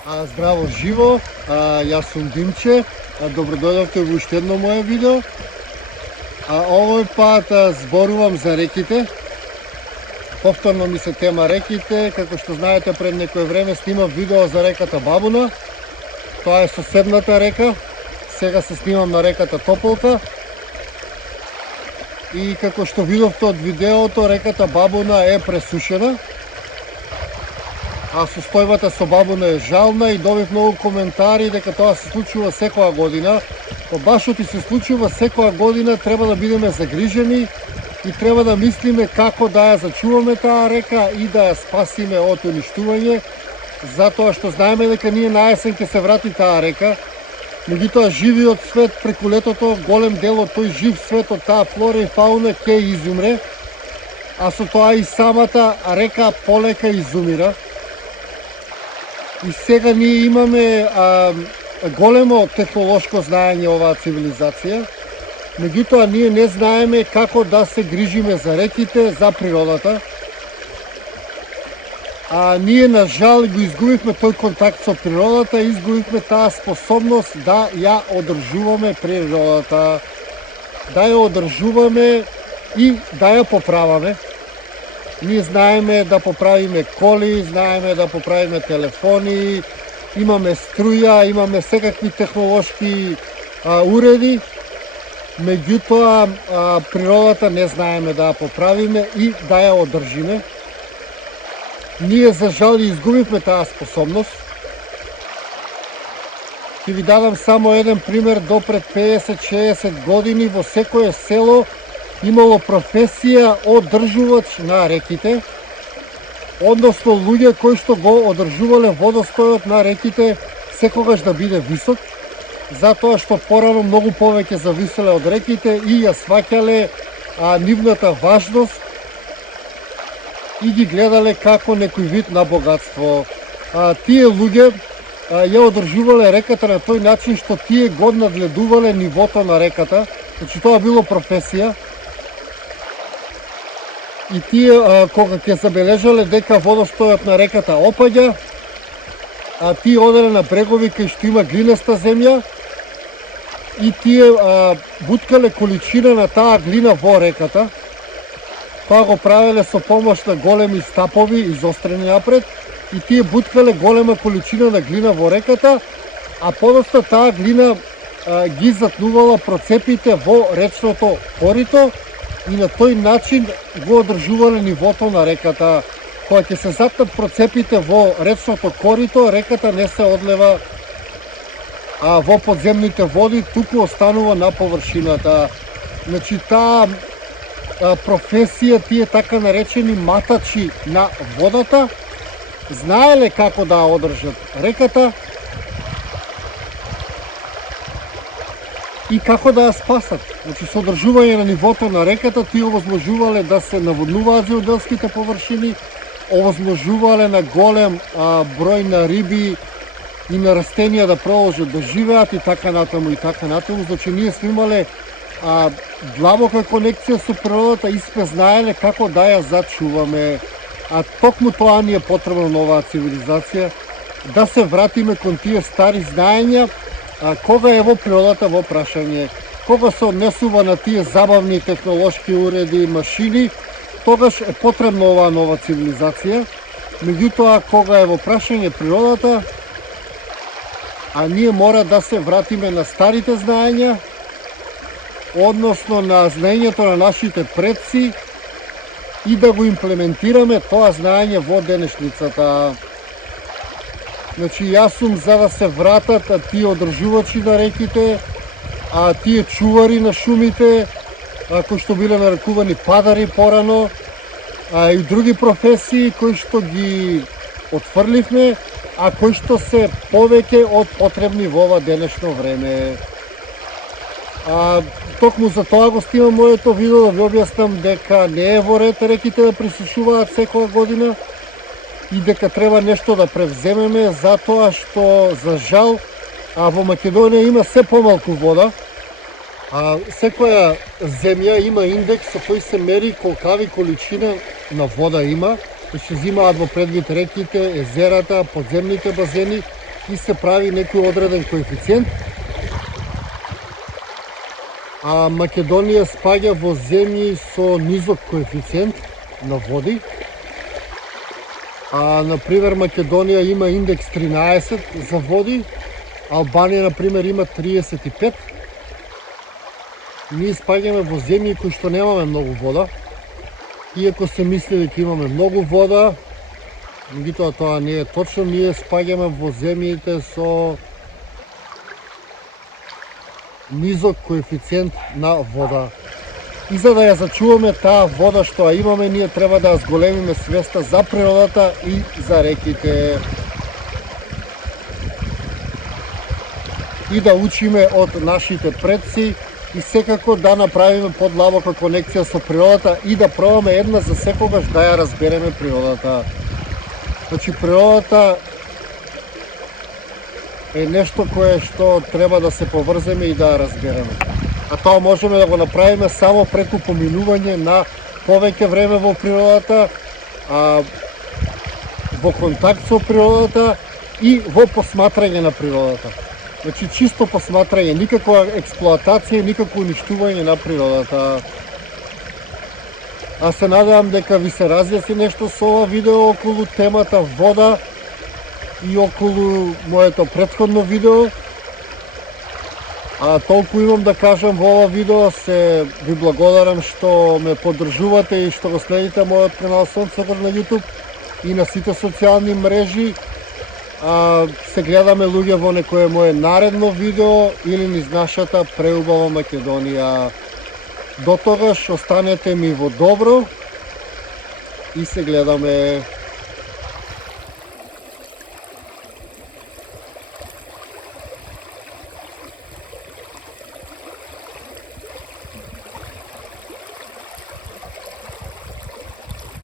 Здраво живо, јас сум Димче, добродојдовте во уште едно моје видео. Овој пат зборувам за реките. Повторно ми се тема реките, како што знаете пред некое време снимав видео за реката Бабуна. Тоа е соседната река, сега се снимам на реката Тополка. И како што видовте од видеото, реката Бабуна е пресушена. А состојбата со Бабуна е жална и добив многу коментари дека тоа се случува секоја година. По башот и се случува секоја година, треба да бидеме загрижени и треба да мислиме како да ја зачуваме таа река и да ја спасиме од уништување, затоа што знаеме дека ние на есен ќе се врати таа река. Меѓутоа живиот свет преку летото, голем дел од тој жив свет, од таа флора и фауна ќе изумре, а со тоа и самата река полека изумира. И сега ние имаме големо технолошко знаење оваа цивилизација, меѓутоа ние не знаеме како да се грижиме за реките, за природата. Ние на жал го изгубивме тој контакт со природата, изгубивме таа способност да ја одржуваме природата, да ја одржуваме и да ја поправаме. Ние знаеме да поправиме коли, знаеме да поправиме телефони, имаме струја, имаме секакви технолошки уреди, меѓутоа природата не знаеме да ја поправиме и да ја одржиме. Ние за жал изгубивме таа способност. Ќе ви дадам само еден пример. До пред 50-60 години во секое село имало професија одржувач на реките, односно луѓе кои што го одржувале водостојот на реките секогаш да биде висок, затоа што порано многу повеќе зависеле од реките и ја сваќале нивната важност и ги гледале како некој вид на богатство. Тие луѓе ја одржувале реката на тој начин што тие го надгледувале нивото на реката, значи тоа било професија. И тие кога ќе забележале дека водостојот на реката опаѓа, тие оделе на брегови кај што има глинеста земја и тие буткале количина на таа глина во реката. Тоа го правеле со помош на големи стапови изострени напред и тие буткале голема количина на глина во реката, а подоста таа глина ги затнувала процепите во речното корито и на тој начин го одржувале нивото на реката. Кога ќе се затнат процепите во речното корито, реката не се одлева во подземните води, туку останува на површината. Значи таа професија, тие така наречени матачи на водата, знаеле како да одржат реката и како да ја спасат. Значи, со одржување на нивото на реката, тие овозможувале да се наводнуваат земјоделските површини, овозможувале на голем број на риби и на растенија да продолжат да живеат и така натаму и така натаму. Значи, ние сме имале длабока конекција со природата и сме знаеле како да ја зачуваме. Токму тоа ни е потребно на оваа цивилизација, да се вратиме кон тие стари знаења, кога е во природата во прашање, кога се однесува на тие забавни технолошки уреди и машини, тогаш е потребна оваа нова цивилизација. Меѓутоа, кога е во прашање природата, ние мора да се вратиме на старите знаења, односно на знаењето на нашите предци и да го имплементираме тоа знаење во денешницата. Значи, јас сум за да се вратат тие одржувачи на реките, тие чувари на шумите, кои што биле нарекувани падари порано, и други професии кои што ги отфрливме, кои што се повеќе од потребни во ова денешно време. Токму за тоа го снимам моето видео, да ви објаснам дека не е во ред реките да пресушуваат секоја година и дека треба нешто да превземеме, затоа што, за жал, во Македонија има се помалку вода. Секоја земја има индекс со кој се мери колкави количина на вода има, и се взимаат во предвид реките, езерата, подземните базени и се прави некој одреден коефициент. А Македонија спаѓа во земји со низок коефициент на води. Например, Македонија има индекс 13 за води, Албанија, например, има 35. Ние спаѓаме во земји кои што немаме многу вода, иако се мисли дека имаме многу вода, меѓутоа тоа не е точно. Ние спаѓаме во земјите со низок коефициент на вода. И за да ја зачуваме таа вода што ја имаме, ние треба да ја зголемиме свеста за природата и за реките. И да учиме од нашите предци и секако да направиме подлабока конекција со природата и да пробаме една за секогаш да ја разбереме природата. Значи, природата е нешто кое што треба да се поврземе и да ја разбереме. А тоа можеме да го направиме само преку поминување на повеќе време во природата, во контакт со природата и во посматрање на природата. Значи, чисто посматрање, никаква експлоатација, никакво уништување на природата. Аз се надевам дека ви се разјасни нешто со ова видео околу темата вода и околу моето претходно видео. Толку имам да кажам во ова видео. Се ви благодарам што ме поддржувате и што го следите мојот канал Сонцогор на YouTube и на сите социјални мрежи. Се гледаме, луѓе, во некое мое наредно видео или низ нашата преубава Македонија. До тогаш останете ми во добро и се гледаме.